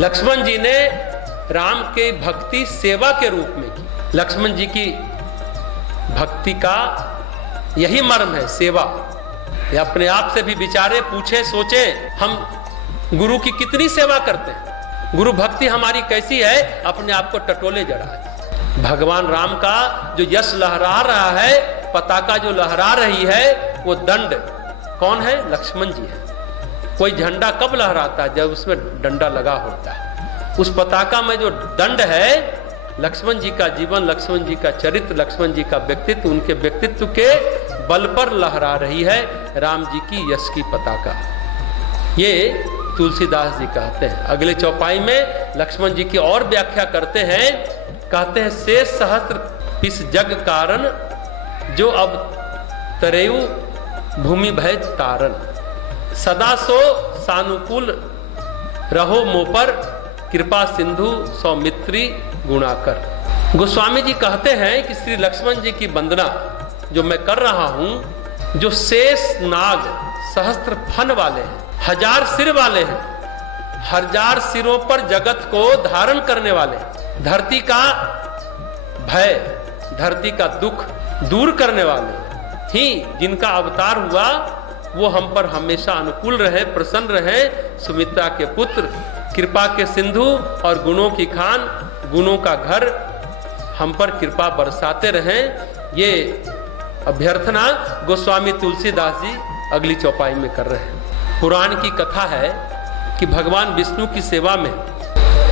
लक्ष्मण जी ने राम के भक्ति सेवा के रूप में की। लक्ष्मण जी की भक्ति का यही मर्म है, सेवा। ये अपने आप से भी विचारे, पूछे, सोचे, हम गुरु की कितनी सेवा करते हैं, गुरु भक्ति हमारी कैसी है, अपने आप को टटोले जरा। भगवान राम का जो यश लहरा रहा है, पताका जो लहरा रही है, वो दंड कौन है? लक्ष्मण जी है। कोई झंडा कब लहराता है? जब उसमें डंडा लगा होता है। उस पताका में जो दंड है, लक्ष्मण जी का जीवन, लक्ष्मण जी का चरित्र, लक्ष्मण जी का व्यक्तित्व, उनके व्यक्तित्व के बल पर लहरा रही है राम जी की यश की पताका। ये तुलसीदास जी कहते हैं। अगले चौपाई में लक्ष्मण जी की और व्याख्या करते हैं, कहते हैं शेष सहस्त्र इस जग कारण, जो अब तरेयु भूमि भय तारण, सदा सो सानुकूल रहो मो पर, कृपा सिंधु सौमित्री गुणाकर। गोस्वामी जी कहते हैं कि श्री लक्ष्मण जी की वंदना जो मैं कर रहा हूं, जो शेष नाग सहस्त्र फन वाले हैं, 1000 सिर वाले हैं, 1000 सिरों पर जगत को धारण करने वाले, धरती का भय, धरती का दुख दूर करने वाले ही जिनका अवतार हुआ, वो हम पर हमेशा अनुकूल रहे, प्रसन्न रहे। सुमित्रा के पुत्र, कृपा के सिंधु और गुणों की खान, गुणों का घर, हम पर कृपा बरसाते रहें। ये अभ्यर्थना गोस्वामी तुलसीदास जी अगली चौपाई में कर रहे हैं। पुराण की कथा है कि भगवान विष्णु की सेवा में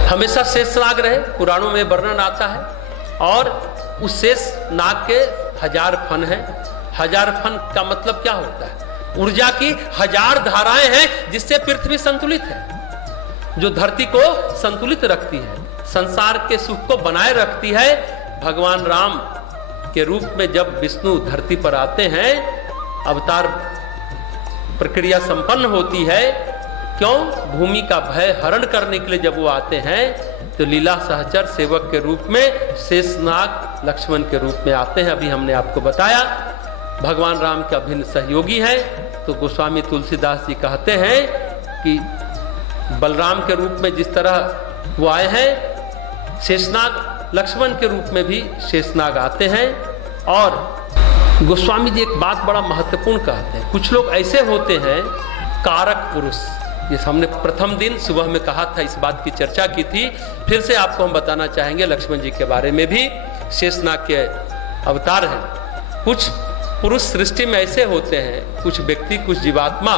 हमेशा शेष नाग रहे, पुराणों में वर्णन आता है, और उस शेष नाग के 1000 फन है। 1000 फन का मतलब क्या होता है? ऊर्जा की 1000 धाराएं हैं जिससे पृथ्वी संतुलित है, जो धरती को संतुलित रखती है, संसार के सुख को बनाए रखती है। भगवान राम के रूप में जब विष्णु धरती पर आते हैं, अवतार प्रक्रिया संपन्न होती है। क्यों? भूमि का भय हरण करने के लिए जब वो आते हैं, तो लीला सहचर सेवक के रूप में शेषनाग लक्ष्मण के रूप में आते हैं। अभी हमने आपको बताया भगवान राम का अभिन्न सहयोगी है। तो गोस्वामी तुलसीदास जी कहते हैं कि बलराम के रूप में जिस तरह वो आए हैं, शेषनाग लक्ष्मण के रूप में भी शेषनाग आते हैं। और गोस्वामी जी एक बात बड़ा महत्वपूर्ण कहते हैं, कुछ लोग ऐसे होते हैं कारक पुरुष। ये हमने प्रथम दिन सुबह में कहा था, इस बात की चर्चा की थी, फिर से आपको हम बताना चाहेंगे। लक्ष्मण जी के बारे में भी शेषनाग के अवतार हैं। कुछ पुरुष सृष्टि में ऐसे होते हैं, कुछ व्यक्ति, कुछ जीवात्मा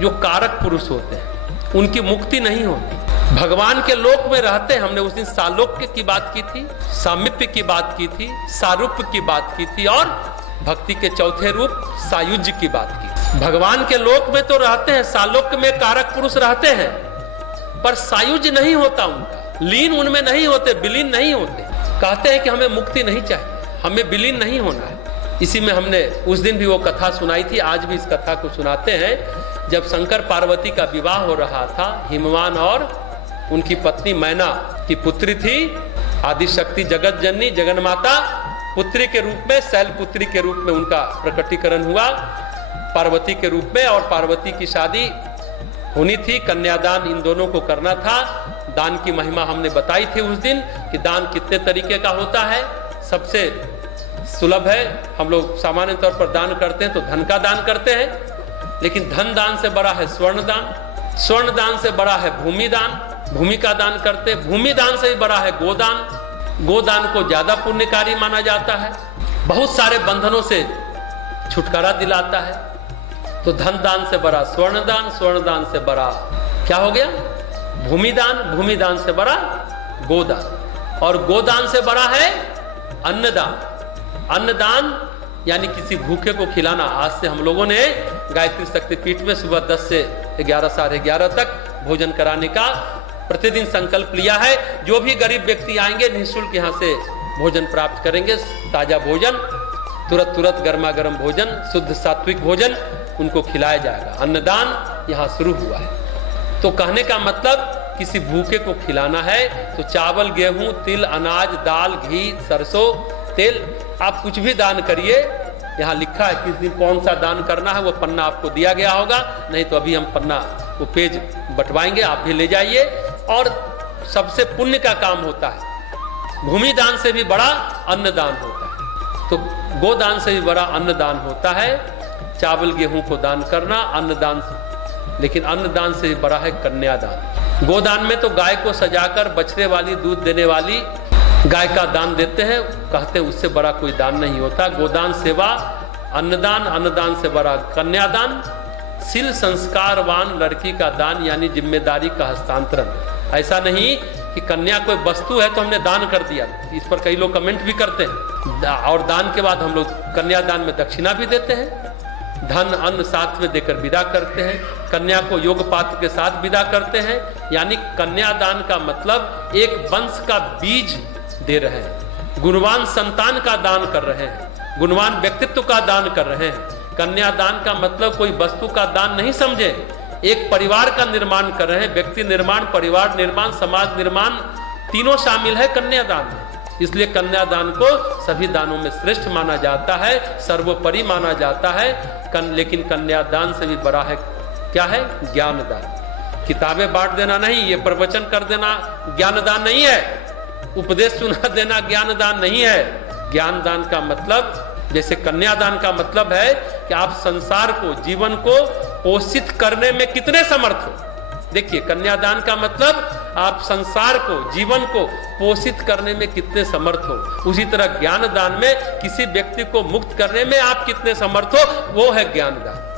जो कारक पुरुष होते हैं, उनकी मुक्ति नहीं होती, भगवान के लोक में रहते हैं। हमने उस दिन सालोक्य की बात की थी, सामीप्य की बात की थी, सारूप्य की बात की थी, और भक्ति के चौथे रूप सायुज्य की बात की। भगवान के लोक में तो रहते हैं, सालोक्य में कारक पुरुष रहते हैं, पर सायुज्य नहीं होता उनका, लीन उनमें नहीं होते, विलीन नहीं होते। कहते हैं कि हमें मुक्ति नहीं चाहिए, हमें विलीन नहीं होना है। इसी में हमने उस दिन भी वो कथा सुनाई थी, आज भी इस कथा को सुनाते हैं। जब शंकर पार्वती का विवाह हो रहा था, हिमवान और उनकी पत्नी मैना की पुत्री थी, आदिशक्ति जगत जननी जगन्माता पुत्री के रूप में, शैलपुत्री के रूप में उनका प्रकटीकरण हुआ पार्वती के रूप में। और पार्वती की शादी होनी थी, कन्यादान इन दोनों को करना था। दान की महिमा हमने बताई थी उस दिन कि दान कितने तरीके का होता है। सबसे सुलभ है, हम लोग सामान्य तौर पर दान करते हैं तो धन का दान करते हैं, लेकिन धन दान से बड़ा है स्वर्ण दान, स्वर्ण दान से बड़ा है भूमि दान, भूमि का दान करते हैं, भूमि दान से भी बड़ा है गोदान, गोदान को ज्यादा पुण्यकारी माना जाता है, बहुत सारे बंधनों से छुटकारा दिलाता है। तो धन दान से बड़ा स्वर्ण दान, स्वर्ण दान से बड़ा क्या हो गया? भूमि दान, भूमि दान से बड़ा गोदान, और गोदान से बड़ा है अन्नदान। अन्नदान यानी किसी भूखे को खिलाना। आज से हम लोगों ने गायत्री शक्तिपीठ में सुबह 10 से 11, साढ़े 11 तक भोजन कराने का प्रतिदिन संकल्प लिया है। जो भी गरीब व्यक्ति आएंगे निःशुल्क यहाँ से भोजन प्राप्त करेंगे, ताजा भोजन, तुरंत गर्मा गर्म भोजन, शुद्ध सात्विक भोजन उनको खिलाया जाएगा। अन्नदान यहाँ शुरू हुआ है। तो कहने का मतलब किसी भूखे को खिलाना है तो चावल, गेहूं, तिल, अनाज, दाल, घी, सरसों तेल, आप कुछ भी दान करिए। यहाँ लिखा है किस दिन कौन सा दान करना है, वो पन्ना आपको दिया गया होगा, नहीं तो अभी हम पन्ना वो पेज बंटवाएंगे, आप भी ले जाइए। और सबसे पुण्य का काम होता है, भूमि दान से भी बड़ा अन्नदान होता है। तो गोदान से भी बड़ा अन्नदान होता है। चावल गेहूं को दान करना अन्नदान, लेकिन अन्नदान से भी बड़ा है कन्यादान। गोदान में तो गाय को सजाकर बछड़े वाली, दूध देने वाली गाय का दान देते हैं, कहते हैं उससे बड़ा कोई दान नहीं होता। गोदान सेवा, अन्नदान, अन्नदान से बड़ा कन्यादान, शील संस्कारवान लड़की का दान यानी जिम्मेदारी का हस्तांतरण। ऐसा नहीं कि कन्या कोई वस्तु है तो हमने दान कर दिया। इस पर कई लोग कमेंट भी करते हैं। और दान के बाद हम लोग कन्यादान में दक्षिणा भी देते हैं, धन अन्न साथ में देकर विदा करते हैं, कन्या को योग पात्र के साथ विदा करते हैं। यानी कन्यादान का मतलब एक वंश का बीज दे रहे हैं, गुणवान संतान का दान कर रहे हैं, गुणवान व्यक्तित्व का दान कर रहे हैं। कन्यादान का मतलब कोई वस्तु का दान नहीं समझे, एक परिवार का निर्माण कर रहे हैं। व्यक्ति निर्माण, परिवार निर्माण, समाज निर्माण तीनों शामिल है कन्यादान में। इसलिए कन्यादान को सभी दानों में श्रेष्ठ माना जाता है, सर्वोपरि माना जाता है। लेकिन कन्यादान से भी बड़ा है क्या है? ज्ञानदान। किताबें बांट देना नहीं, ये प्रवचन कर देना ज्ञानदान नहीं है, उपदेश सुना देना ज्ञानदान नहीं है। ज्ञानदान का मतलब, जैसे कन्यादान का मतलब है कि आप संसार को, जीवन को पोषित करने में कितने समर्थ हो। देखिए, कन्यादान का मतलब आप संसार को, जीवन को पोषित करने में कितने समर्थ हो। उसी तरह ज्ञानदान में किसी व्यक्ति को मुक्त करने में आप कितने समर्थ हो, वो है ज्ञानदान।